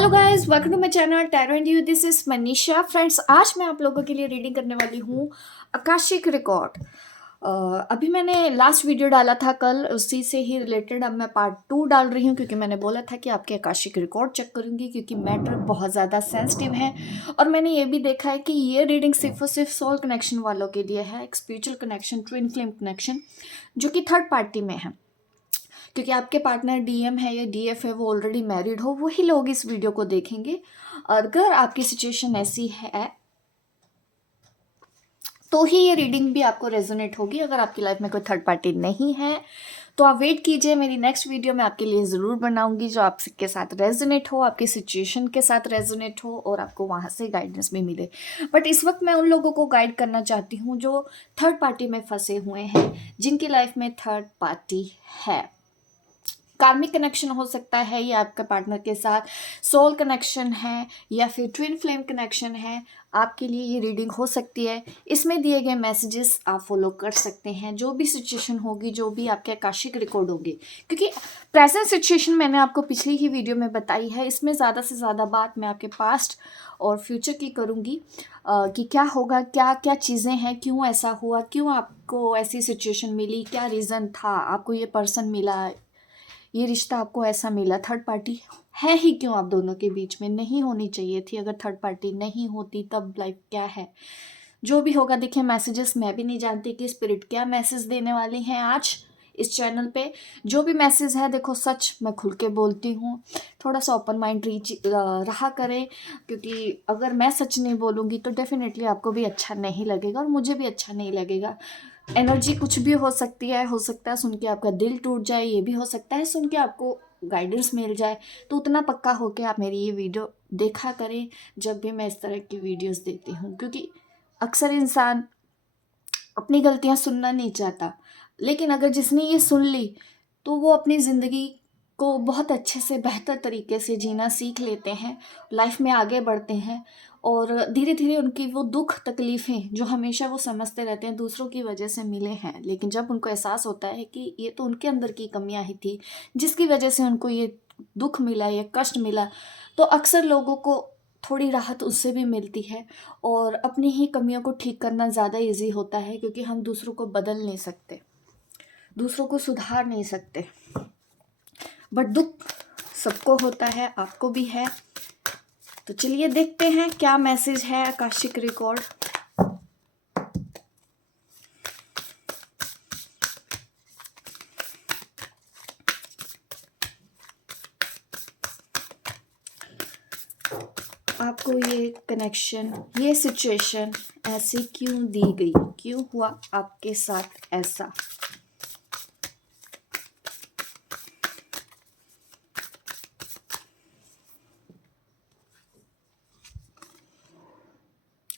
Hello guys, welcome to my channel tarot and you. This is Manisha. Friends, आज मैं आप लोगों के लिए रीडिंग करने वाली हूँ आकाशिक रिकॉर्ड। अभी मैंने लास्ट वीडियो डाला था कल, उसी से ही रिलेटेड अब मैं पार्ट 2 डाल रही हूँ, क्योंकि मैंने बोला था कि आपके आकाशिक रिकॉर्ड चेक करूँगी, क्योंकि मैटर बहुत ज़्यादा सेंसिटिव है। और मैंने ये भी देखा है कि ये रीडिंग सिर्फ और सिर्फ सोल कनेक्शन वालों के लिए है, एक spiritual connection, twin flame connection, जो कि थर्ड पार्टी में है। क्योंकि आपके पार्टनर डीएम है या डीएफ है, वो ऑलरेडी मैरिड हो, वही लोग इस वीडियो को देखेंगे। अगर आपकी सिचुएशन ऐसी है तो ही ये रीडिंग भी आपको रेजोनेट होगी। अगर आपकी लाइफ में कोई थर्ड पार्टी नहीं है तो आप वेट कीजिए, मेरी नेक्स्ट वीडियो मैं आपके लिए ज़रूर बनाऊंगी, जो आपके साथ रेजोनेट हो, आपकी सिचुएशन के साथ रेजोनेट हो और आपको वहाँ से गाइडेंस भी मिले। बट इस वक्त मैं उन लोगों को गाइड करना चाहती हूँ जो थर्ड पार्टी में फंसे हुए हैं, जिनकी लाइफ में थर्ड पार्टी है। कार्मिक कनेक्शन हो सकता है या आपके पार्टनर के साथ सोल कनेक्शन है या फिर ट्विन फ्लेम कनेक्शन है, आपके लिए ये रीडिंग हो सकती है। इसमें दिए गए मैसेजेस आप फॉलो कर सकते हैं, जो भी सिचुएशन होगी, जो भी आपके आकाशिक रिकॉर्ड होगी। क्योंकि प्रेजेंट सिचुएशन मैंने आपको पिछली ही वीडियो में बताई है, इसमें ज़्यादा से ज़्यादा बात मैं आपके पास्ट और फ्यूचर की करूँगी कि क्या होगा, क्या क्या चीज़ें हैं, क्यों ऐसा हुआ, क्यों आपको ऐसी सिचुएशन मिली, क्या रीज़न था, आपको ये पर्सन मिला, ये रिश्ता आपको ऐसा मिला, थर्ड पार्टी है ही क्यों आप दोनों के बीच में, नहीं होनी चाहिए थी। अगर थर्ड पार्टी नहीं होती तब लाइफ क्या है, जो भी होगा। देखिए, मैसेजेस मैं भी नहीं जानती कि स्पिरिट क्या मैसेज देने वाले हैं आज इस चैनल पे। जो भी मैसेज है, देखो, सच मैं खुल के बोलती हूँ, थोड़ा सा ओपन माइंड रहा करें, क्योंकि अगर मैं सच नहीं बोलूँगी तो डेफिनेटली आपको भी अच्छा नहीं लगेगा और मुझे भी अच्छा नहीं लगेगा। एनर्जी कुछ भी हो सकता है सुन के आपका दिल टूट जाए, ये भी हो सकता है सुन के आपको गाइडेंस मिल जाए। तो उतना पक्का होके आप मेरी ये वीडियो देखा करें जब भी मैं इस तरह की वीडियोस देती हूँ, क्योंकि अक्सर इंसान अपनी गलतियां सुनना नहीं चाहता, लेकिन अगर जिसने ये सुन ली तो वो अपनी ज़िंदगी को बहुत अच्छे से, बेहतर तरीके से जीना सीख लेते हैं, लाइफ में आगे बढ़ते हैं। और धीरे धीरे उनकी वो दुख तकलीफ़ें जो हमेशा वो समझते रहते हैं दूसरों की वजह से मिले हैं, लेकिन जब उनको एहसास होता है कि ये तो उनके अंदर की कमियां ही थी जिसकी वजह से उनको ये दुख मिला, ये कष्ट मिला, तो अक्सर लोगों को थोड़ी राहत उससे भी मिलती है। और अपनी ही कमियों को ठीक करना ज़्यादा इजी होता है, क्योंकि हम दूसरों को बदल नहीं सकते, दूसरों को सुधार नहीं सकते। बट दुख सबको होता है, आपको भी है। तो चलिए देखते हैं क्या मैसेज है आकाशिक रिकॉर्ड। आपको ये कनेक्शन, ये सिचुएशन ऐसी क्यों दी गई, क्यों हुआ आपके साथ ऐसा।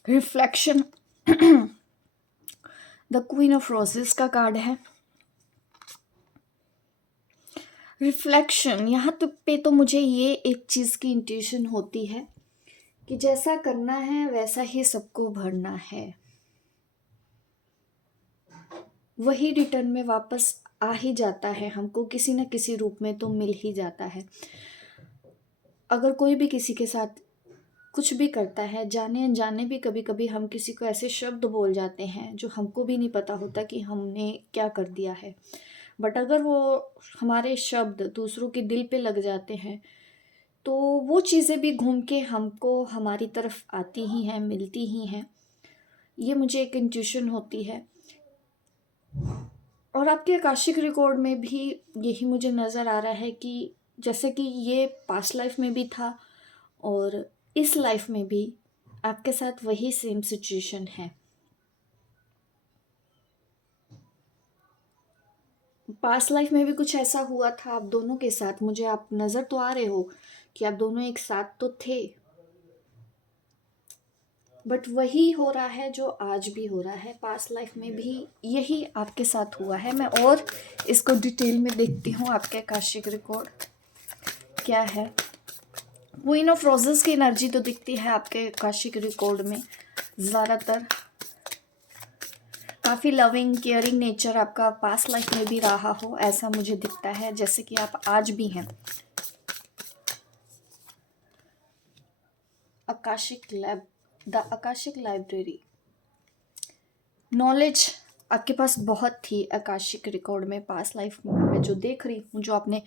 Reflection the queen of roses का कार्ड है। रिफ्लेक्शन, यहाँ तक पे तो मुझे ये एक चीज़ की इंट्यूशन होती है कि जैसा करना है वैसा ही सबको भरना है, वही रिटर्न में वापस आ ही जाता है, हमको किसी न किसी रूप में तो मिल ही जाता है। अगर कोई भी किसी के साथ कुछ भी करता है, जाने अनजाने भी कभी कभी हम किसी को ऐसे शब्द बोल जाते हैं जो हमको भी नहीं पता होता कि हमने क्या कर दिया है। बट अगर वो हमारे शब्द दूसरों के दिल पे लग जाते हैं तो वो चीज़ें भी घूम के हमको हमारी तरफ आती ही हैं, मिलती ही हैं। ये मुझे एक इंट्यूशन होती है। और आपके आकाशिक रिकॉर्ड में भी यही मुझे नज़र आ रहा है कि जैसे कि ये पास्ट लाइफ में भी था और इस लाइफ में भी आपके साथ वही सेम सिचुएशन है। पास्ट लाइफ में भी कुछ ऐसा हुआ था आप दोनों के साथ, मुझे आप नज़र तो आ रहे हो कि आप दोनों एक साथ तो थे। बट वही हो रहा है जो आज भी हो रहा है, पास्ट लाइफ में भी यही आपके साथ हुआ है। मैं और इसको डिटेल में देखती हूँ आपके आकाशिक रिकॉर्ड क्या है। क्वीन ऑफ रोजेस की एनर्जी तो दिखती है आपके आकाशिक रिकॉर्ड में ज़्यादातर। काफ़ी लविंग केयरिंग नेचर आपका पास्ट लाइफ में भी रहा हो, ऐसा मुझे दिखता है, जैसे कि आप आज भी हैं। Akashic lab, the Akashic library. Knowledge आपके पास बहुत थी आकाशिक रिकॉर्ड में, पास लाइफ में मैं जो देख रही हूँ, जो आपने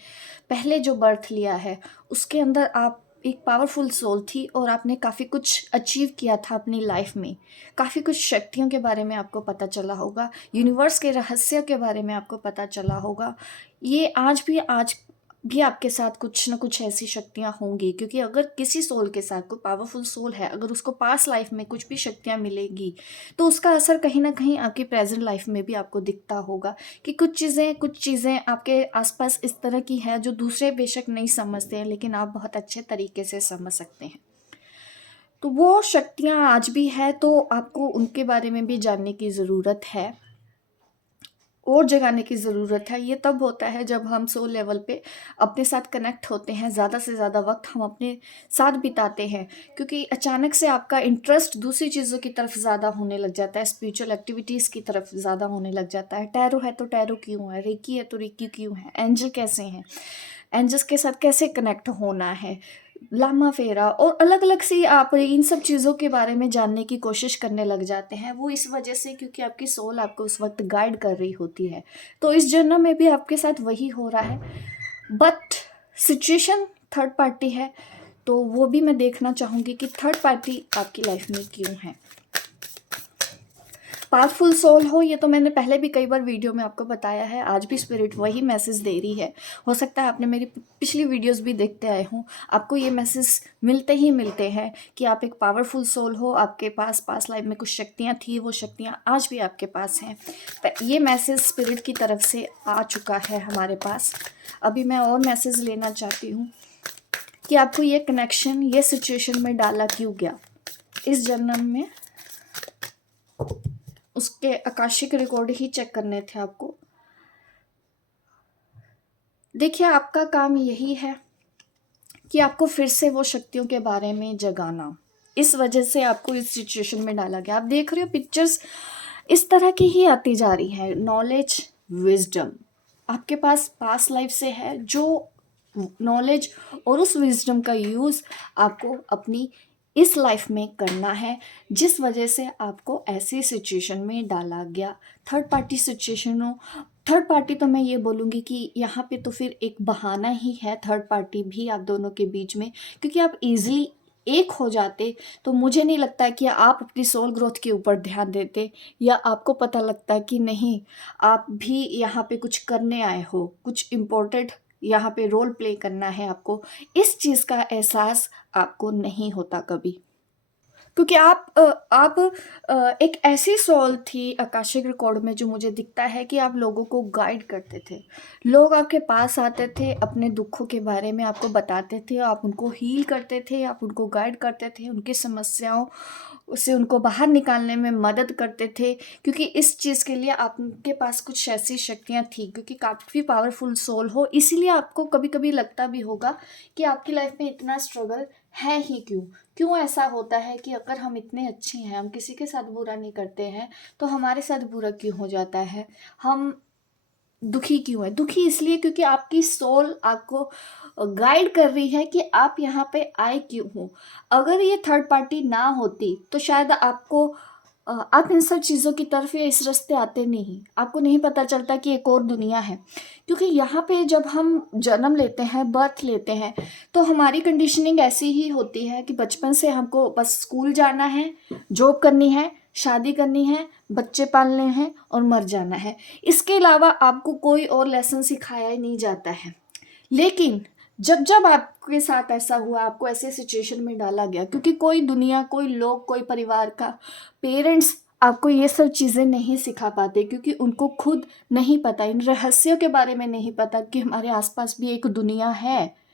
पहले जो बर्थ लिया है उसके अंदर आप एक पावरफुल सोल थी और आपने काफ़ी कुछ अचीव किया था अपनी लाइफ में। काफ़ी कुछ शक्तियों के बारे में आपको पता चला होगा, यूनिवर्स के रहस्य के बारे में आपको पता चला होगा। ये आज भी आपके साथ कुछ ना कुछ ऐसी शक्तियाँ होंगी, क्योंकि अगर किसी सोल के साथ, कोई पावरफुल सोल है, अगर उसको पास लाइफ में कुछ भी शक्तियाँ मिलेगी तो उसका असर कहीं ना कहीं आपकी प्रेजेंट लाइफ में भी आपको दिखता होगा कि कुछ चीज़ें आपके आसपास इस तरह की है जो दूसरे बेशक नहीं समझते हैं, लेकिन आप बहुत अच्छे तरीके से समझ सकते हैं। तो वो शक्तियाँ आज भी है, तो आपको उनके बारे में भी जानने की ज़रूरत है और जगाने की ज़रूरत है। ये तब होता है जब हम सोल लेवल पे अपने साथ कनेक्ट होते हैं, ज़्यादा से ज़्यादा वक्त हम अपने साथ बिताते हैं, क्योंकि अचानक से आपका इंटरेस्ट दूसरी चीज़ों की तरफ ज़्यादा होने लग जाता है, स्पिरिचुअल एक्टिविटीज़ की तरफ ज़्यादा होने लग जाता है। टैरो है तो टैरो क्यों है, रेकी है तो रेकी क्यों है, एंजल कैसे हैं, एंजल्स के साथ कैसे कनेक्ट होना है, लामा फेरा और अलग अलग सी आप इन सब चीज़ों के बारे में जानने की कोशिश करने लग जाते हैं। वो इस वजह से क्योंकि आपकी सोल आपको उस वक्त गाइड कर रही होती है। तो इस जन्म में भी आपके साथ वही हो रहा है, बट सिचुएशन थर्ड पार्टी है, तो वो भी मैं देखना चाहूँगी कि थर्ड पार्टी आपकी लाइफ में क्यों है। पावरफुल सोल हो, ये तो मैंने पहले भी कई बार वीडियो में आपको बताया है, आज भी स्पिरिट वही मैसेज दे रही है। हो सकता है आपने मेरी पिछली वीडियोस भी देखते आए हों, आपको ये मैसेज मिलते ही मिलते हैं कि आप एक पावरफुल सोल हो, आपके पास पास लाइफ में कुछ शक्तियाँ थी, वो शक्तियाँ आज भी आपके पास हैं। ये मैसेज स्पिरिट की तरफ से आ चुका है हमारे पास। अभी मैं और मैसेज लेना चाहती हूँ कि आपको ये कनेक्शन, ये सिचुएशन में डाला क्यों गया इस जन्म में, उसके आकाशिक रिकॉर्ड ही चेक करने थे आपको। देखिए, आपका काम यही है कि आपको फिर से वो शक्तियों के बारे में जगाना। इस वजह से आपको इस सिचुएशन में डाला गया। आप देख रहे हो पिक्चर्स इस तरह की ही आती जा रही है। नॉलेज, विजडम आपके पास पास लाइफ से है, जो नॉलेज और उस विजडम का यूज़ आपको अपनी इस लाइफ में करना है, जिस वजह से आपको ऐसी सिचुएशन में डाला गया। थर्ड पार्टी सिचुएशन हो, थर्ड पार्टी तो मैं ये बोलूँगी कि यहाँ पे तो फिर एक बहाना ही है थर्ड पार्टी भी आप दोनों के बीच में, क्योंकि आप इजीली एक हो जाते तो मुझे नहीं लगता है कि आप अपनी सोल ग्रोथ के ऊपर ध्यान देते, या आपको पता लगता है कि नहीं आप भी यहाँ पे कुछ करने आए हो, कुछ इम्पोर्टेंट यहाँ पे रोल प्ले करना है आपको। इस चीज़ का एहसास आपको नहीं होता कभी, क्योंकि आप एक ऐसी सोल थी आकाशिक रिकॉर्ड में, जो मुझे दिखता है कि आप लोगों को गाइड करते थे। लोग आपके पास आते थे, अपने दुखों के बारे में आपको बताते थे, आप उनको हील करते थे, आप उनको गाइड करते थे, उनकी समस्याओं से उनको बाहर निकालने में मदद करते थे, क्योंकि इस चीज़ के लिए आपके पास कुछ ऐसी शक्तियाँ थी, क्योंकि काफ़ी पावरफुल सोल हो, इसीलिए आपको कभी कभी लगता भी होगा कि आपकी लाइफ में इतना स्ट्रगल है ही क्यों ऐसा होता है कि अगर हम इतने अच्छे हैं, हम किसी के साथ बुरा नहीं करते हैं, तो हमारे साथ बुरा क्यों हो जाता है, हम दुखी क्यों है। दुखी इसलिए क्योंकि आपकी सोल आपको गाइड कर रही है कि आप यहाँ पे आए क्यों हो। अगर ये थर्ड पार्टी ना होती तो शायद आप इन सब चीज़ों की तरफ या इस रास्ते आते नहीं, आपको नहीं पता चलता कि एक और दुनिया है। क्योंकि यहाँ पे जब हम जन्म लेते हैं, बर्थ लेते हैं, तो हमारी कंडीशनिंग ऐसी ही होती है कि बचपन से हमको बस स्कूल जाना है, जॉब करनी है, शादी करनी है, बच्चे पालने हैं और मर जाना है। इसके अलावा आपको कोई और लेसन सिखाया ही नहीं जाता है। लेकिन जब जब आपके साथ ऐसा हुआ, आपको ऐसे सिचुएशन में डाला गया, क्योंकि कोई दुनिया, कोई लोग, कोई परिवार का पेरेंट्स आपको ये सब चीज़ें नहीं सिखा पाते, क्योंकि उनको खुद नहीं पता, इन रहस्यों के बारे में नहीं पता कि हमारे आसपास भी एक दुनिया है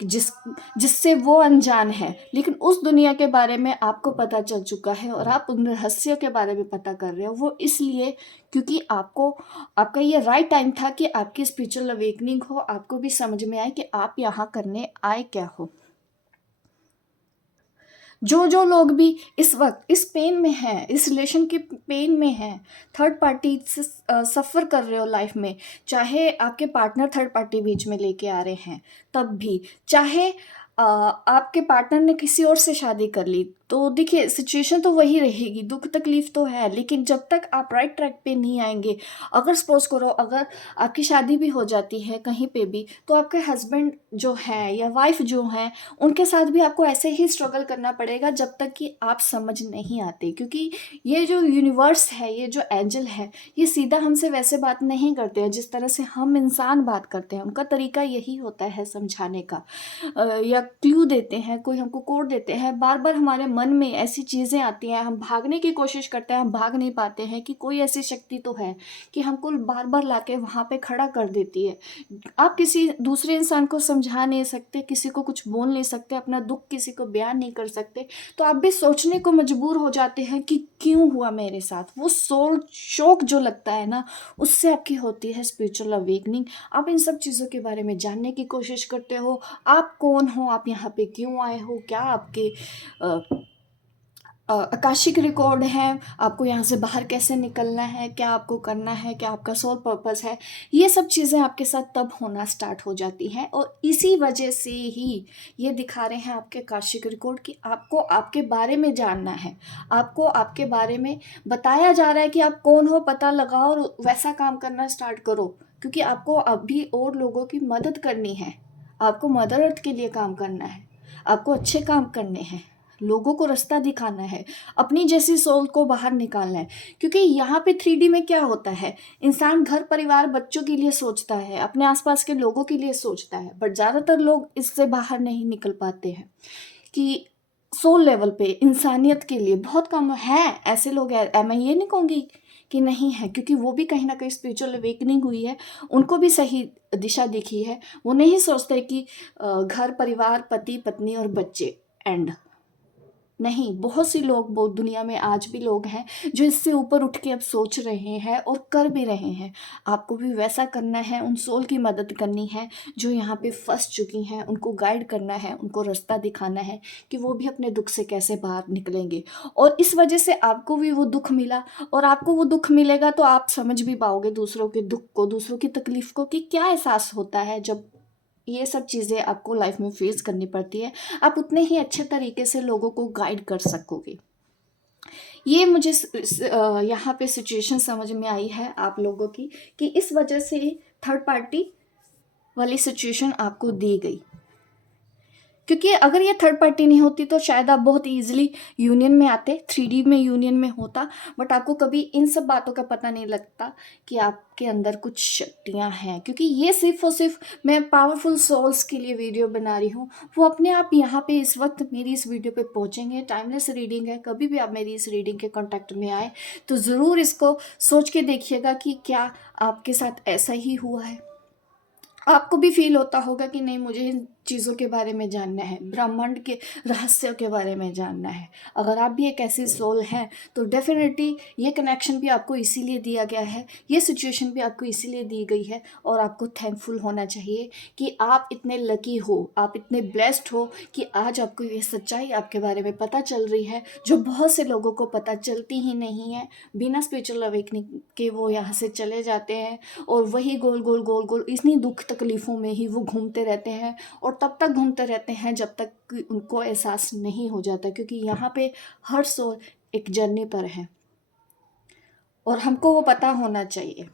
कि जिससे वो अनजान है, लेकिन उस दुनिया के बारे में आपको पता चल चुका है और आप उन रहस्यों के बारे में पता कर रहे हो। वो इसलिए क्योंकि आपका ये राइट टाइम था कि आपकी स्पिरिचुअल अवेकनिंग हो, आपको भी समझ में आए कि आप यहाँ करने आए क्या हो। जो लोग भी इस वक्त इस पेन में हैं, इस रिलेशन के पेन में हैं, थर्ड पार्टी से सफ़र कर रहे हो लाइफ में, चाहे आपके पार्टनर थर्ड पार्टी बीच में लेके आ रहे हैं तब भी, चाहे आपके पार्टनर ने किसी और से शादी कर ली, तो देखिए सिचुएशन तो वही रहेगी, दुख तकलीफ तो है, लेकिन जब तक आप राइट ट्रैक पे नहीं आएंगे, अगर सपोज करो अगर आपकी शादी भी हो जाती है कहीं पे भी, तो आपके हस्बैंड जो है या वाइफ जो है, उनके साथ भी आपको ऐसे ही स्ट्रगल करना पड़ेगा जब तक कि आप समझ नहीं आते। क्योंकि ये जो यूनिवर्स है, ये जो एंजल है, ये सीधा हमसे वैसे बात नहीं करते हैं जिस तरह से हम इंसान बात करते हैं। उनका तरीका यही होता है समझाने का, या क्लू देते हैं, कोई हमको कोड देते हैं, बार बार हमारे मन में ऐसी चीज़ें आती हैं, हम भागने की कोशिश करते हैं, हम भाग नहीं पाते हैं, कि कोई ऐसी शक्ति तो है कि हमको बार बार लाके वहाँ पे खड़ा कर देती है। आप किसी दूसरे इंसान को समझा नहीं सकते, किसी को कुछ बोल नहीं सकते, अपना दुख किसी को बयान नहीं कर सकते, तो आप भी सोचने को मजबूर हो जाते हैं कि क्यों हुआ मेरे साथ। वो सोल शोक जो लगता है ना, उससे आपकी होती है स्पिरिचुअल अवेकनिंग। आप इन सब चीज़ों के बारे में जानने की कोशिश करते हो, आप कौन हो, आप यहाँ पे क्यों आए हो, क्या आपके आकाशिक रिकॉर्ड है, आपको यहाँ से बाहर कैसे निकलना है, क्या आपको करना है, क्या आपका सोल पर्पस है। ये सब चीज़ें आपके साथ तब होना स्टार्ट हो जाती हैं, और इसी वजह से ही ये दिखा रहे हैं आपके आकाशिक रिकॉर्ड कि आपको आपके बारे में जानना है, आपको आपके बारे में बताया जा रहा है कि आप कौन हो, पता लगाओ और वैसा काम करना स्टार्ट करो। क्योंकि आपको अभी और लोगों की मदद करनी है, आपको मदर अर्थ के लिए काम करना है, आपको अच्छे काम करने हैं, लोगों को रास्ता दिखाना है, अपनी जैसी सोल को बाहर निकालना है। क्योंकि यहाँ पे 3D में क्या होता है, इंसान घर परिवार बच्चों के लिए सोचता है, अपने आसपास के लोगों के लिए सोचता है, बट ज़्यादातर लोग इससे बाहर नहीं निकल पाते हैं कि सोल लेवल पे इंसानियत के लिए बहुत कम है ऐसे लोग हैं। मैं ये नहीं कहूँगी कि नहीं है, क्योंकि वो भी कहीं ना कहीं स्पिरिचुअल अवेकनिंग हुई है, उनको भी सही दिशा दिखी है। वो नहीं सोचते कि घर परिवार पति पत्नी और बच्चे एंड नहीं, बहुत सी लोग, बहुत दुनिया में आज भी लोग हैं जो इससे ऊपर उठ के अब सोच रहे हैं और कर भी रहे हैं। आपको भी वैसा करना है, उन सोल की मदद करनी है जो यहाँ पे फंस चुकी हैं, उनको गाइड करना है, उनको रास्ता दिखाना है कि वो भी अपने दुख से कैसे बाहर निकलेंगे। और इस वजह से आपको भी वो दुख मिला, और आपको वो दुख मिलेगा तो आप समझ भी पाओगे दूसरों के दुख को, दूसरों की तकलीफ को, कि क्या एहसास होता है जब ये सब चीज़ें आपको लाइफ में फेस करनी पड़ती है। आप उतने ही अच्छे तरीके से लोगों को गाइड कर सकोगे। ये मुझे यहाँ पे सिचुएशन समझ में आई है आप लोगों की, कि इस वजह से थर्ड पार्टी वाली सिचुएशन आपको दी गई। क्योंकि अगर ये थर्ड पार्टी नहीं होती तो शायद आप बहुत इजीली यूनियन में आते, 3D में यूनियन में होता, बट आपको कभी इन सब बातों का पता नहीं लगता कि आपके अंदर कुछ शक्तियाँ हैं। क्योंकि ये सिर्फ और सिर्फ मैं पावरफुल सोल्स के लिए वीडियो बना रही हूँ, वो अपने आप यहाँ पे इस वक्त मेरी इस वीडियो पे पहुँचेंगे। टाइमलेस रीडिंग है, कभी भी आप मेरी इस रीडिंग के कॉन्टैक्ट में आए तो ज़रूर इसको सोच के देखिएगा कि क्या आपके साथ ऐसा ही हुआ है। आपको भी फील होता होगा कि नहीं, मुझे इन चीज़ों के बारे में जानना है, ब्रह्मांड के रहस्यों के बारे में जानना है। अगर आप भी एक ऐसी सोल हैं तो डेफिनेटली ये कनेक्शन भी आपको इसीलिए दिया गया है, ये सिचुएशन भी आपको इसीलिए दी गई है, और आपको थैंकफुल होना चाहिए कि आप इतने लकी हो, आप इतने ब्लेस्ड हो कि आज आपको ये सच्चाई आपके बारे में पता चल रही है, जो बहुत से लोगों को पता चलती ही नहीं है। बिना स्पिरिचुअल अवेकनिंग के वो यहाँ से चले जाते हैं, और वही गोल गोल गोल गोल इतनी दुख तकलीफ़ों में ही वो घूमते रहते हैं, और तब तक घूमते रहते हैं जब तक कि उनको एहसास नहीं हो जाता। क्योंकि यहाँ पे हर सोल एक जर्नी पर है, और हमको वो पता होना चाहिए।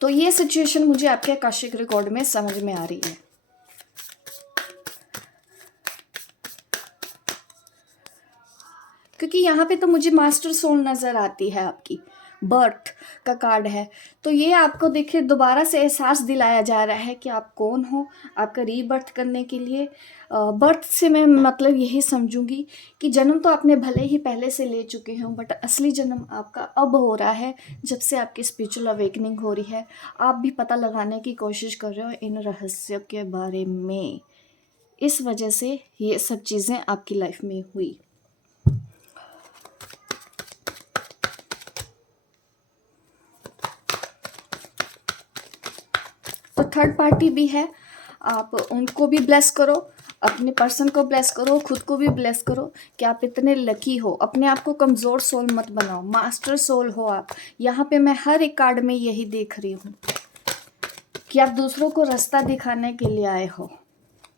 तो ये सिचुएशन मुझे आपके आकाशिक रिकॉर्ड में समझ में आ रही है। क्योंकि यहाँ पे तो मुझे मास्टर सोल नज़र आती है, आपकी बर्थ का कार्ड है। तो ये आपको देखिए दोबारा से एहसास दिलाया जा रहा है कि आप कौन हो, आपका रीबर्थ करने के लिए। बर्थ से मैं मतलब यही समझूंगी कि जन्म तो आपने भले ही पहले से ले चुके हो, बट असली जन्म आपका अब हो रहा है, जब से आपकी स्पिरिचुअल अवेकनिंग हो रही है। आप भी पता लगाने की कोशिश कर रहे हो इन रहस्यों के बारे में, इस वजह से ये सब चीज़ें आपकी लाइफ में हुई। तो थर्ड पार्टी भी है, आप उनको भी ब्लेस करो, अपने पर्सन को ब्लेस करो, खुद को भी ब्लेस करो कि आप इतने लकी हो। अपने आप को कमज़ोर सोल मत बनाओ, मास्टर सोल हो आप। यहाँ पे मैं हर एक कार्ड में यही देख रही हूँ कि आप दूसरों को रास्ता दिखाने के लिए आए हो।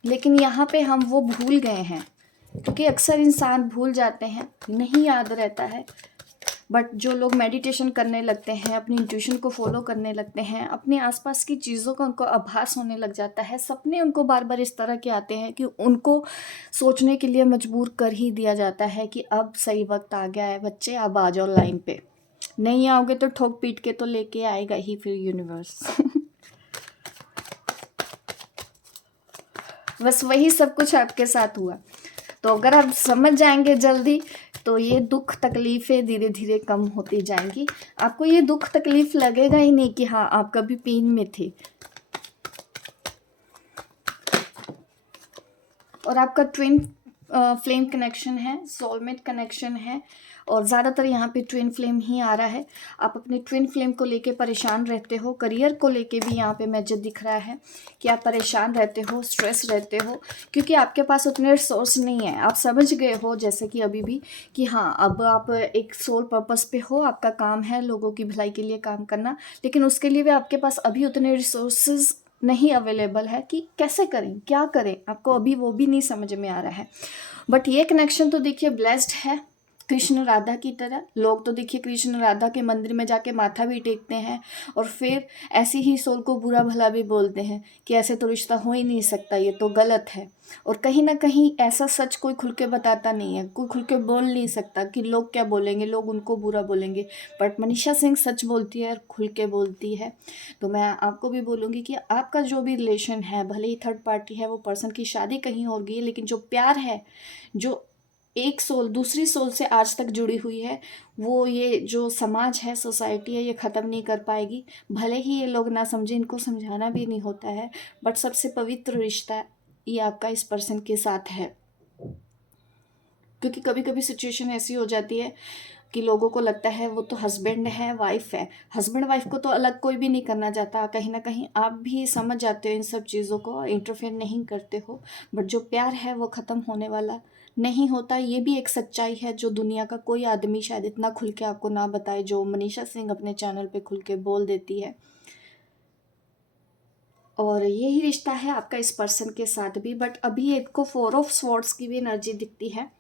लेकिन यहाँ पे हम वो भूल गए हैं, क्योंकि अक्सर इंसान भूल जाते हैं, नहीं याद रहता है। बट जो लोग मेडिटेशन करने लगते हैं, अपनी इंट्यूशन को फॉलो करने लगते हैं, अपने आसपास की चीज़ों का उनको आभास होने लग जाता है, सपने उनको बार बार इस तरह के आते हैं कि उनको सोचने के लिए मजबूर कर ही दिया जाता है कि अब सही वक्त आ गया है बच्चे, अब आ जाओ लाइन पे, नहीं आओगे तो ठोक पीट के तो लेके आएगा ही फिर यूनिवर्स। बस वही सब कुछ आपके साथ हुआ। तो अगर आप समझ जाएंगे जल्दी तो ये दुख तकलीफ़ें धीरे धीरे कम होती जाएंगी। आपको ये दुख तकलीफ़ लगेगा ही नहीं कि हाँ आप कभी पेन में थे। और आपका ट्विन फ्लेम कनेक्शन है, सोलमेट कनेक्शन है, और ज़्यादातर यहाँ पे ट्विन फ्लेम ही आ रहा है। आप अपने ट्विन फ्लेम को लेके परेशान रहते हो, करियर को लेके भी यहाँ पे मैसेज दिख रहा है कि आप परेशान रहते हो, स्ट्रेस रहते हो, क्योंकि आपके पास उतने रिसोर्स नहीं है। आप समझ गए हो जैसे कि अभी भी कि हाँ अब आप एक सोल पर्पस पे हो, आपका काम है लोगों की भलाई के लिए काम करना, लेकिन उसके लिए भी आपके पास अभी उतने रिसोर्सेज नहीं अवेलेबल है कि कैसे करें, क्या करें, आपको अभी वो भी नहीं समझ में आ रहा है। बट ये कनेक्शन तो देखिए ब्लेस्ड है, कृष्ण राधा की तरह। लोग तो देखिए कृष्ण राधा के मंदिर में जाके माथा भी टेकते हैं और फिर ऐसी ही सोल को बुरा भला भी बोलते हैं कि ऐसे तो रिश्ता हो ही नहीं सकता, ये तो गलत है। और कहीं ना कहीं ऐसा सच कोई खुल के बताता नहीं है, कोई खुल के बोल नहीं सकता कि लोग क्या बोलेंगे, लोग उनको बुरा बोलेंगे। बट मनीषा सिंह सच बोलती है और खुल के बोलती है। तो मैं आपको भी बोलूँगी कि आपका जो भी रिलेशन है, भले ही थर्ड पार्टी है, वो पर्सन की शादी कहीं और गई है, लेकिन जो प्यार है, जो एक सोल दूसरी सोल से आज तक जुड़ी हुई है, वो ये जो समाज है, सोसाइटी है, ये ख़त्म नहीं कर पाएगी। भले ही ये लोग ना समझें, इनको समझाना भी नहीं होता है, बट सबसे पवित्र रिश्ता ये आपका इस पर्सन के साथ है। क्योंकि कभी कभी सिचुएशन ऐसी हो जाती है कि लोगों को लगता है वो तो हस्बैंड है, वाइफ है, हस्बैंड वाइफ को तो अलग कोई भी नहीं करना चाहता। कहीं ना कहीं आप भी समझ जाते हो इन सब चीज़ों को, इंटरफेयर नहीं करते हो। बट जो प्यार है वो ख़त्म होने वाला नहीं होता। ये भी एक सच्चाई है जो दुनिया का कोई आदमी शायद इतना खुल के आपको ना बताए, जो मनीषा सिंह अपने चैनल पे खुल के बोल देती है। और यही रिश्ता है आपका इस पर्सन के साथ भी। बट अभी एक को 4 ऑफ स्वॉर्ड्स की भी एनर्जी दिखती है।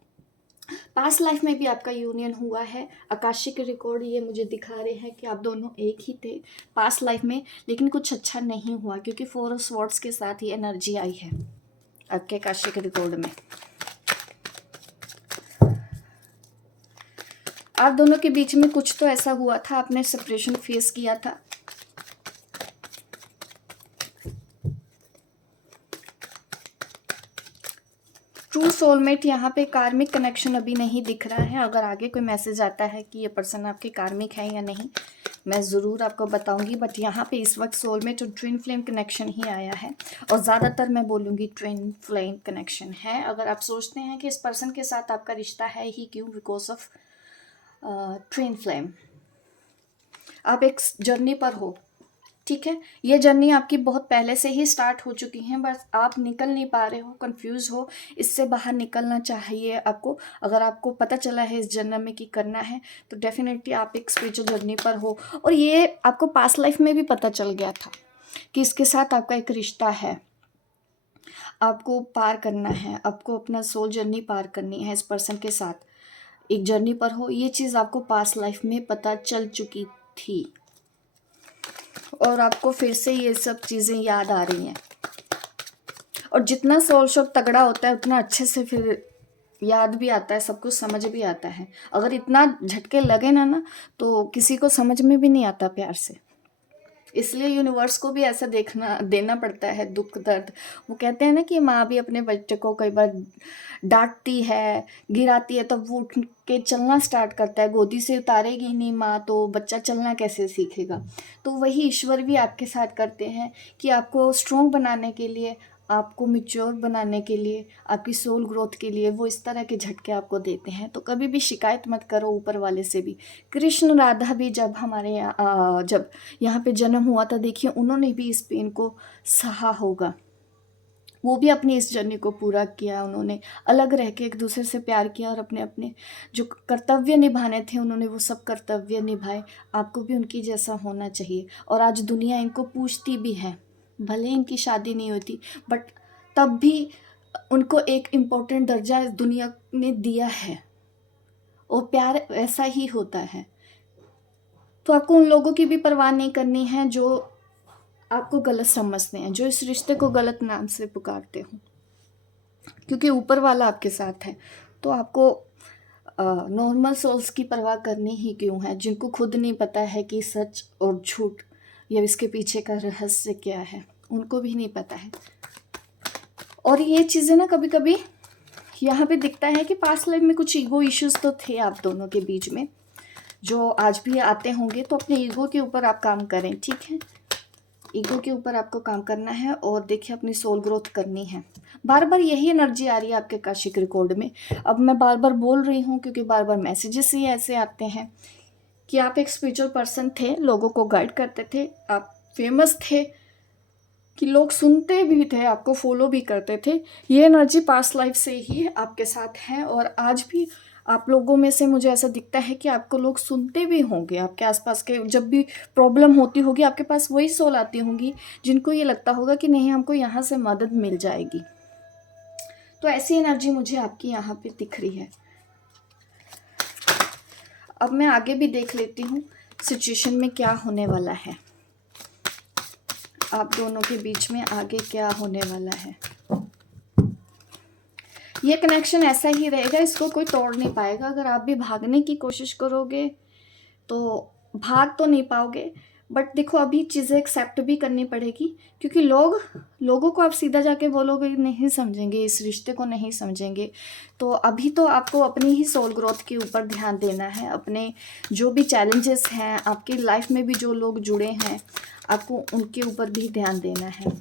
पास्ट लाइफ में भी आपका यूनियन हुआ है। आकाशिक रिकॉर्ड ये मुझे दिखा रहे हैं कि आप दोनों एक ही थे पास्ट लाइफ में, लेकिन कुछ अच्छा नहीं हुआ, क्योंकि 4 ऑफ स्वॉर्ड्स के साथ ये एनर्जी आई है आपके आकाशिक रिकॉर्ड में। आप दोनों के बीच में कुछ तो ऐसा हुआ था, आपने सेपरेशन फेस किया था। ट्रू सोलमेट यहाँ पे कार्मिक कनेक्शन अभी नहीं दिख रहा है। अगर आगे कोई मैसेज आता है कि ये पर्सन आपके कार्मिक है या नहीं, मैं ज़रूर आपको बताऊंगी। बट यहाँ पे इस वक्त सोलमेट और ट्विन फ्लेम कनेक्शन ही आया है, और ज़्यादातर मैं बोलूँगी ट्विन फ्लेम कनेक्शन है। अगर आप सोचते हैं कि इस पर्सन के साथ आपका रिश्ता है ही क्यों, बिकॉज ऑफ ट्विन फ्लेम, आप एक जर्नी पर हो, ठीक है। ये जर्नी आपकी बहुत पहले से ही स्टार्ट हो चुकी है, बस आप निकल नहीं पा रहे हो, कंफ्यूज हो। इससे बाहर निकलना चाहिए आपको। अगर आपको पता चला है इस जन्म में कि करना है, तो डेफिनेटली आप एक स्पिरिचुअल जर्नी पर हो। और ये आपको पास्ट लाइफ में भी पता चल गया था कि इसके साथ आपका एक रिश्ता है, आपको पार करना है, आपको अपना सोल जर्नी पार करनी है। इस पर्सन के साथ एक जर्नी पर हो, ये चीज़ आपको पास्ट लाइफ में पता चल चुकी थी, और आपको फिर से ये सब चीज़ें याद आ रही हैं। और जितना सोल शॉक तगड़ा होता है उतना अच्छे से फिर याद भी आता है, सब कुछ समझ भी आता है। अगर इतना झटके लगे ना तो किसी को समझ में भी नहीं आता प्यार से। इसलिए यूनिवर्स को भी ऐसा देना पड़ता है दुख दर्द। वो कहते हैं ना कि माँ भी अपने बच्चे को कई बार डांटती है, गिराती है, तब वो उठ के चलना स्टार्ट करता है। गोदी से उतारेगी नहीं माँ तो बच्चा चलना कैसे सीखेगा। तो वही ईश्वर भी आपके साथ करते हैं कि आपको स्ट्रॉन्ग बनाने के लिए, आपको मैच्योर बनाने के लिए, आपकी सोल ग्रोथ के लिए वो इस तरह के झटके आपको देते हैं। तो कभी भी शिकायत मत करो ऊपर वाले से भी। कृष्ण राधा भी जब हमारे जब यहाँ पे जन्म हुआ था, देखिए उन्होंने भी इस पेन को सहा होगा। वो भी अपनी इस जर्नी को पूरा किया, उन्होंने अलग रह के एक दूसरे से प्यार किया और अपने अपने जो कर्तव्य निभाने थे उन्होंने वो सब कर्तव्य निभाए। आपको भी उनकी जैसा होना चाहिए। और आज दुनिया इनको पूछती भी है, भले इनकी शादी नहीं होती, बट तब भी उनको एक इम्पोर्टेंट दर्जा इस दुनिया ने दिया है, और प्यार ऐसा ही होता है। तो आपको उन लोगों की भी परवाह नहीं करनी है जो आपको गलत समझते हैं, जो इस रिश्ते को गलत नाम से पुकारते हो, क्योंकि ऊपर वाला आपके साथ है। तो आपको नॉर्मल सोल्स की परवाह करनी ही क्यों है, जिनको खुद नहीं पता है कि सच और झूठ या इसके पीछे का रहस्य क्या है, उनको भी नहीं पता है। और ये चीज़ें ना कभी कभी यहाँ पे दिखता है कि पास्ट लाइफ में कुछ ईगो इश्यूज तो थे आप दोनों के बीच में, जो आज भी आते होंगे। तो अपने ईगो के ऊपर आप काम करें, ठीक है। ईगो के ऊपर आपको काम करना है और देखिए अपनी सोल ग्रोथ करनी है। बार बार यही एनर्जी आ रही है आपके काशिक रिकॉर्ड में। अब मैं बार बार बोल रही हूँ क्योंकि बार बार मैसेजेस ही ऐसे आते हैं कि आप एक स्पिरिचुअल पर्सन थे, लोगों को गाइड करते थे, आप फेमस थे कि लोग सुनते भी थे, आपको फॉलो भी करते थे। ये एनर्जी पास्ट लाइफ से ही आपके साथ है, और आज भी आप लोगों में से मुझे ऐसा दिखता है कि आपको लोग सुनते भी होंगे। आपके आसपास के जब भी प्रॉब्लम होती होगी, आपके पास वही सोल आती होंगी जिनको ये लगता होगा कि नहीं, हमको यहाँ से मदद मिल जाएगी। तो ऐसी एनर्जी मुझे आपकी यहाँ पे दिख रही है। अब मैं आगे भी देख लेती हूँ सिचुएशन में क्या होने वाला है, आप दोनों के बीच में आगे क्या होने वाला है। ये कनेक्शन ऐसा ही रहेगा, इसको कोई तोड़ नहीं पाएगा। अगर आप भी भागने की कोशिश करोगे तो भाग तो नहीं पाओगे, बट देखो अभी चीज़ें एक्सेप्ट भी करनी पड़ेगी, क्योंकि लोगों को आप सीधा जाके बोलोगे नहीं समझेंगे, इस रिश्ते को नहीं समझेंगे। तो अभी तो आपको अपनी ही सोल ग्रोथ के ऊपर ध्यान देना है। अपने जो भी चैलेंजेस हैं आपकी लाइफ में भी, जो लोग जुड़े हैं, आपको उनके ऊपर भी ध्यान देना है।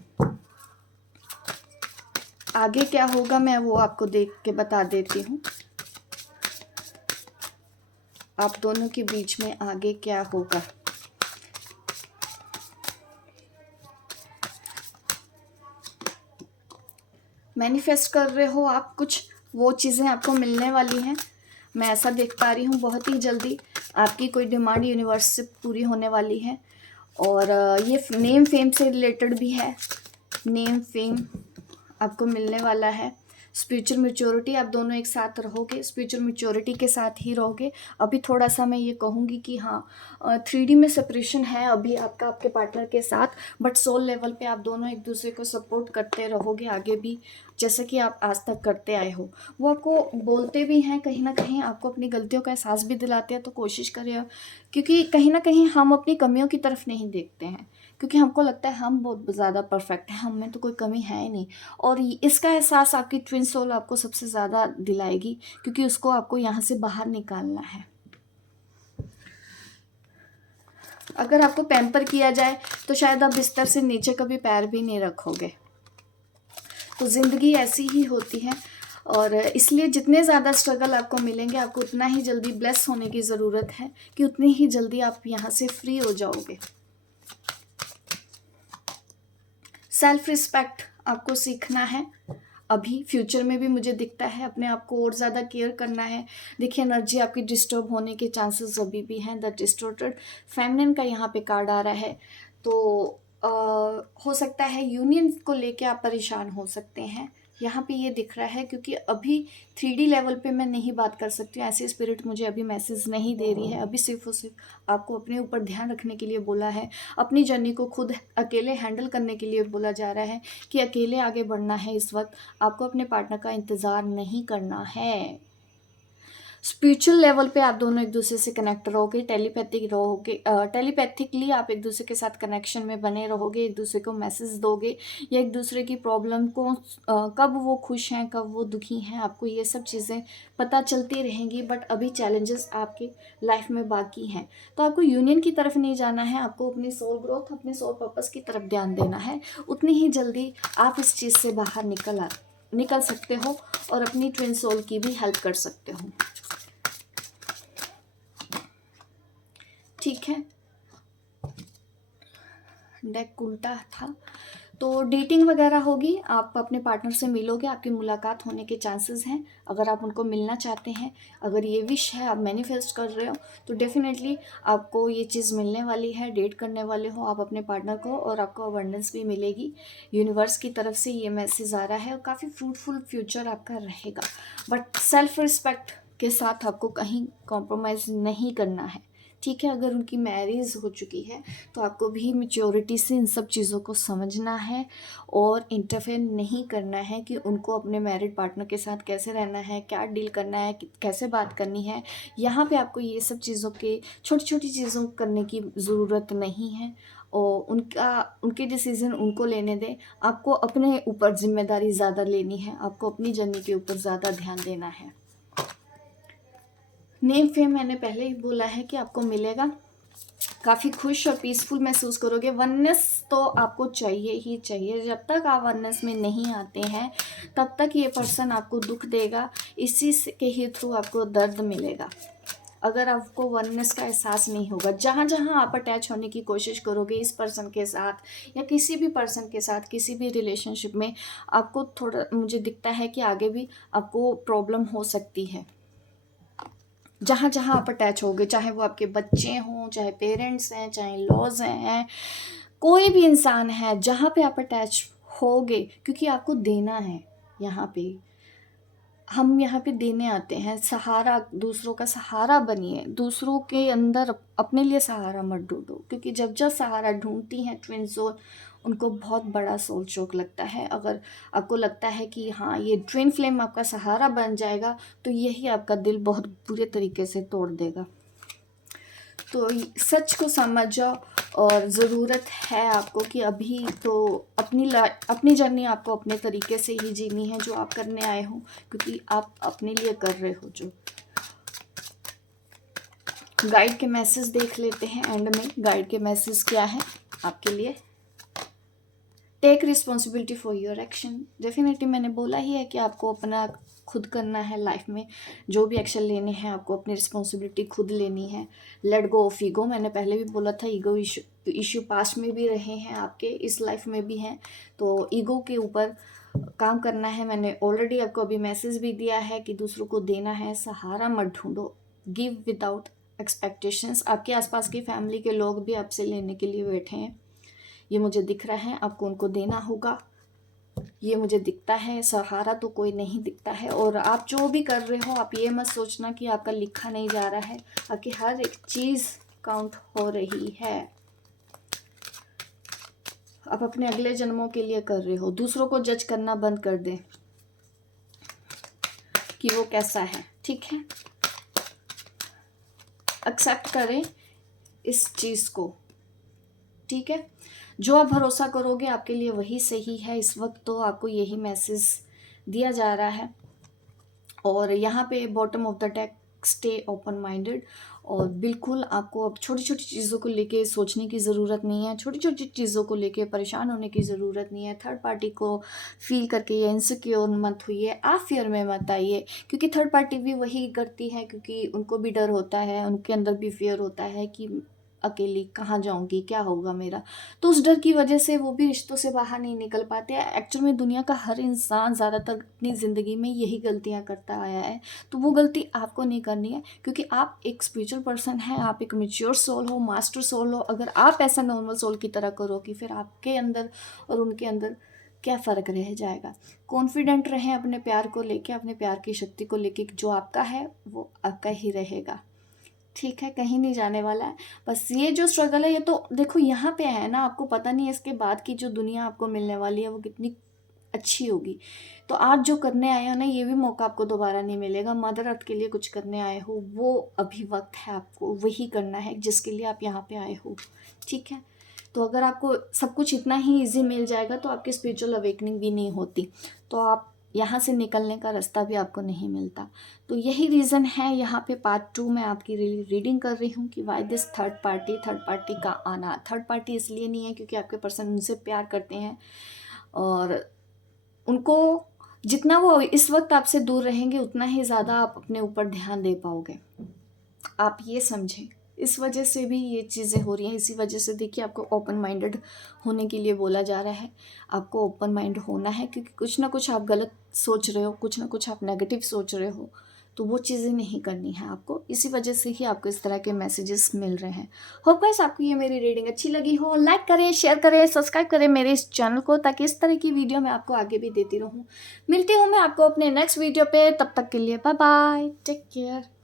आगे क्या होगा मैं वो आपको देख के बता देती हूँ। आप दोनों के बीच में आगे क्या होगा। मैनिफेस्ट कर रहे हो आप कुछ, वो चीज़ें आपको मिलने वाली हैं। मैं ऐसा देख पा रही हूँ बहुत ही जल्दी आपकी कोई डिमांड यूनिवर्स से पूरी होने वाली है। और ये नेम फेम से रिलेटेड भी है, नेम फेम आपको मिलने वाला है। स्पिरिचुअल मैच्योरिटी, आप दोनों एक साथ रहोगे, स्पिरिचुअल मैच्योरिटी के साथ ही रहोगे। अभी थोड़ा सा मैं ये कहूँगी कि हाँ 3D में सेपरेशन है अभी आपका आपके पार्टनर के साथ, बट सोल लेवल पे आप दोनों एक दूसरे को सपोर्ट करते रहोगे आगे भी, जैसे कि आप आज तक करते आए हो। वो आपको बोलते भी हैं, कहीं ना कहीं आपको अपनी गलतियों का एहसास भी दिलाते हैं। तो कोशिश करिए, क्योंकि कहीं ना कहीं हम अपनी कमियों की तरफ नहीं देखते हैं, क्योंकि हमको लगता है हम बहुत ज़्यादा परफेक्ट हैं, हम में तो कोई कमी है ही नहीं। और इसका एहसास आपकी ट्विन सोल आपको सबसे ज़्यादा दिलाएगी, क्योंकि उसको आपको यहाँ से बाहर निकालना है। अगर आपको पैम्पर किया जाए तो शायद आप बिस्तर से नीचे कभी पैर भी नहीं रखोगे। तो ज़िंदगी ऐसी ही होती है, और इसलिए जितने ज़्यादा स्ट्रगल आपको मिलेंगे, आपको उतना ही जल्दी ब्लेस होने की ज़रूरत है, कि उतनी ही जल्दी आप यहाँ से फ्री हो जाओगे। सेल्फ रिस्पेक्ट आपको सीखना है। अभी फ्यूचर में भी मुझे दिखता है अपने आप को और ज़्यादा केयर करना है। देखिए एनर्जी आपकी डिस्टर्ब होने के चांसेस अभी भी हैं। द डिस्टॉर्टेड फेमिनिन का यहाँ पे कार्ड आ रहा है। तो हो सकता है यूनियन को लेके आप परेशान हो सकते हैं, यहाँ पे ये दिख रहा है। क्योंकि अभी 3D लेवल पे मैं नहीं बात कर सकती हूँ, ऐसी स्पिरिट मुझे अभी मैसेज नहीं दे रही है। अभी सिर्फ और सिर्फ आपको अपने ऊपर ध्यान रखने के लिए बोला है, अपनी जर्नी को खुद अकेले हैंडल करने के लिए बोला जा रहा है, कि अकेले आगे बढ़ना है। इस वक्त आपको अपने पार्टनर का इंतज़ार नहीं करना है। स्पिरिचुअल लेवल पे आप दोनों एक दूसरे से कनेक्ट रहोगे, टेलीपैथिक रहोगे, टेलीपैथिकली आप एक दूसरे के साथ कनेक्शन में बने रहोगे, एक दूसरे को मैसेज दोगे, या एक दूसरे की प्रॉब्लम को कब वो खुश हैं कब वो दुखी हैं, आपको ये सब चीज़ें पता चलती रहेंगी। बट अभी चैलेंजेस आपकी लाइफ में बाकी हैं। तो आपको यूनियन की तरफ नहीं जाना है, आपको अपनी सोल ग्रोथ, अपने सोल पर्पस की तरफ ध्यान देना है। उतनी ही जल्दी आप इस चीज़ से बाहर निकल सकते हो, और अपनी ट्विन सोल की भी हेल्प कर सकते हो। ठीक है, डेक उल्टा था तो डेटिंग वगैरह होगी, आप अपने पार्टनर से मिलोगे, आपकी मुलाकात होने के चांसेस हैं। अगर आप उनको मिलना चाहते हैं, अगर ये विश है, आप मैनिफेस्ट कर रहे हो, तो डेफिनेटली आपको ये चीज़ मिलने वाली है। डेट करने वाले हो आप अपने पार्टनर को, और आपको अबंडेंस भी मिलेगी। यूनिवर्स की तरफ से ये मैसेज आ रहा है, और काफ़ी फ्रूटफुल फ्यूचर आपका रहेगा। बट सेल्फ रिस्पेक्ट के साथ आपको कहीं कॉम्प्रोमाइज़ नहीं करना है, ठीक है। अगर उनकी मैरिज हो चुकी है तो आपको भी मैच्योरिटी से इन सब चीज़ों को समझना है और इंटरफेयर नहीं करना है कि उनको अपने मैरिड पार्टनर के साथ कैसे रहना है, क्या डील करना है, कैसे बात करनी है। यहाँ पे आपको ये सब चीज़ों के छोटी छोटी चीज़ों करने की ज़रूरत नहीं है, और उनके डिसीज़न उनको लेने दें। आपको अपने ऊपर जिम्मेदारी ज़्यादा लेनी है, आपको अपनी जर्नी के ऊपर ज़्यादा ध्यान देना है। नेम फेम मैंने पहले ही बोला है कि आपको मिलेगा, काफ़ी खुश और पीसफुल महसूस करोगे। वननेस तो आपको चाहिए ही चाहिए। जब तक आप वननेस में नहीं आते हैं तब तक ये पर्सन आपको दुख देगा, इसी के ही थ्रू आपको दर्द मिलेगा। अगर आपको वननेस का एहसास नहीं होगा, जहाँ जहाँ आप अटैच होने की कोशिश करोगे इस पर्सन के साथ या किसी भी पर्सन के साथ, किसी भी रिलेशनशिप में, आपको थोड़ा मुझे दिखता है कि आगे भी आपको प्रॉब्लम हो सकती है। जहाँ जहाँ आप अटैच होगे, चाहे वो आपके बच्चे हों, चाहे पेरेंट्स हैं, चाहे लॉज हैं, कोई भी इंसान है, जहाँ पे आप अटैच होगे, क्योंकि आपको देना है। यहाँ पे हम यहाँ पे देने आते हैं सहारा, दूसरों का सहारा बनिए। दूसरों के अंदर अपने लिए सहारा मत ढूंढो, क्योंकि जब जब सहारा ढूंढती हैं ट्विन सोल, उनको बहुत बड़ा सोल शॉक लगता है। अगर आपको लगता है कि हाँ ये ट्विन फ्लेम आपका सहारा बन जाएगा, तो यही आपका दिल बहुत बुरे तरीके से तोड़ देगा। तो सच को समझ जाओ, और ज़रूरत है आपको कि अभी तो अपनी जर्नी आपको अपने तरीके से ही जीनी है, जो आप करने आए हो, क्योंकि आप अपने लिए कर रहे हो। जो गाइड के मैसेज देख लेते हैं एंड में। गाइड के मैसेज क्या है आपके लिए? Take responsibility for your action. Definitely मैंने बोला ही है कि आपको अपना खुद करना है लाइफ में। जो भी एक्शन लेने हैं आपको अपनी रिस्पॉन्सिबिलिटी खुद लेनी है। Let go of ego. मैंने पहले भी बोला था, ईगो इशू पास्ट में भी रहे हैं आपके, इस लाइफ में भी हैं। तो ईगो के ऊपर काम करना है। मैंने ऑलरेडी आपको अभी मैसेज भी दिया है कि दूसरों को देना है, सहारा मत ढूंढो। Give without expectations. आपके आसपास की फैमिली के लोग भी आपसे लेने के लिए बैठे हैं, ये मुझे दिख रहा है। आपको उनको देना होगा, ये मुझे दिखता है। सहारा तो कोई नहीं दिखता है। और आप जो भी कर रहे हो, आप ये मत सोचना कि आपका लिखा नहीं जा रहा है। आपकी हर एक चीज़ काउंट हो रही है। आप अपने अगले जन्मों के लिए कर रहे हो। दूसरों को जज करना बंद कर दें कि वो कैसा है, ठीक है। एक्सेप्ट करें इस चीज़ को, ठीक है। जो आप भरोसा करोगे आपके लिए वही सही है। इस वक्त तो आपको यही मैसेज दिया जा रहा है। और यहाँ पे bottom of the deck, stay open minded. और बिल्कुल आपको अब छोटी छोटी चीज़ों को लेके सोचने की ज़रूरत नहीं है, छोटी छोटी चीज़ों को लेके परेशान होने की ज़रूरत नहीं है। थर्ड पार्टी को फील करके ये इनसिक्योर मत होइए, आप फियर में मत आइए, क्योंकि थर्ड पार्टी भी वही करती है, क्योंकि उनको भी डर होता है, उनके अंदर भी फियर होता है कि अकेली कहाँ जाऊंगी, क्या होगा मेरा। तो उस डर की वजह से वो भी रिश्तों से बाहर नहीं निकल पाते हैं। एक्चुअल में दुनिया का हर इंसान ज़्यादातर अपनी ज़िंदगी में यही गलतियाँ करता आया है। तो वो गलती आपको नहीं करनी है, क्योंकि आप एक स्पिरिचुअल पर्सन हैं, आप एक मैच्योर सोल हो, मास्टर सोल हो। अगर आप ऐसा नॉर्मल सोल की तरह करोगे, फिर आपके अंदर और उनके अंदर क्या फ़र्क रह जाएगा। कॉन्फिडेंट रहें अपने प्यार को लेके, अपने प्यार की शक्ति को लेके। जो आपका है वो आपका ही रहेगा, ठीक है, कहीं नहीं जाने वाला है। बस ये जो स्ट्रगल है, ये तो देखो यहाँ पे है ना, आपको पता नहीं है इसके बाद की जो दुनिया आपको मिलने वाली है वो कितनी अच्छी होगी। तो आज जो करने आए हो ना, ये भी मौका आपको दोबारा नहीं मिलेगा। मदर अर्थ के लिए कुछ करने आए हो, वो अभी वक्त है आपको वही करना है जिसके लिए आप यहाँ पे आए हो, ठीक है। तो अगर आपको सब कुछ इतना ही ईजी मिल जाएगा तो आपकी स्पिरिचुअल अवेकनिंग भी नहीं होती, तो आप यहाँ से निकलने का रास्ता भी आपको नहीं मिलता। तो यही रीज़न है यहाँ पे पार्ट 2 में आपकी रीडिंग कर रही हूँ कि वाई दिस थर्ड पार्टी का आना। थर्ड पार्टी इसलिए नहीं है क्योंकि आपके पर्सन उनसे प्यार करते हैं, और उनको जितना वो इस वक्त आपसे दूर रहेंगे उतना ही ज़्यादा आप अपने ऊपर ध्यान दे पाओगे। आप ये समझें, इस वजह से भी ये चीज़ें हो रही हैं। इसी वजह से देखिए आपको ओपन माइंडेड होने के लिए बोला जा रहा है। आपको ओपन माइंड होना है, क्योंकि कुछ ना कुछ आप गलत सोच रहे हो, कुछ ना कुछ आप नेगेटिव सोच रहे हो, तो वो चीज़ें नहीं करनी है आपको। इसी वजह से ही आपको इस तरह के मैसेजेस मिल रहे हैं। होप गाइस आपको ये मेरी रीडिंग अच्छी लगी हो। लाइक करें, शेयर करें, सब्सक्राइब करें मेरे इस चैनल को, ताकि इस तरह की वीडियो मैं आपको आगे भी देती रहूँ। मिलती हूँ मैं आपको अपने नेक्स्ट वीडियो पे, तब तक के लिए बाय बाय, टेक केयर।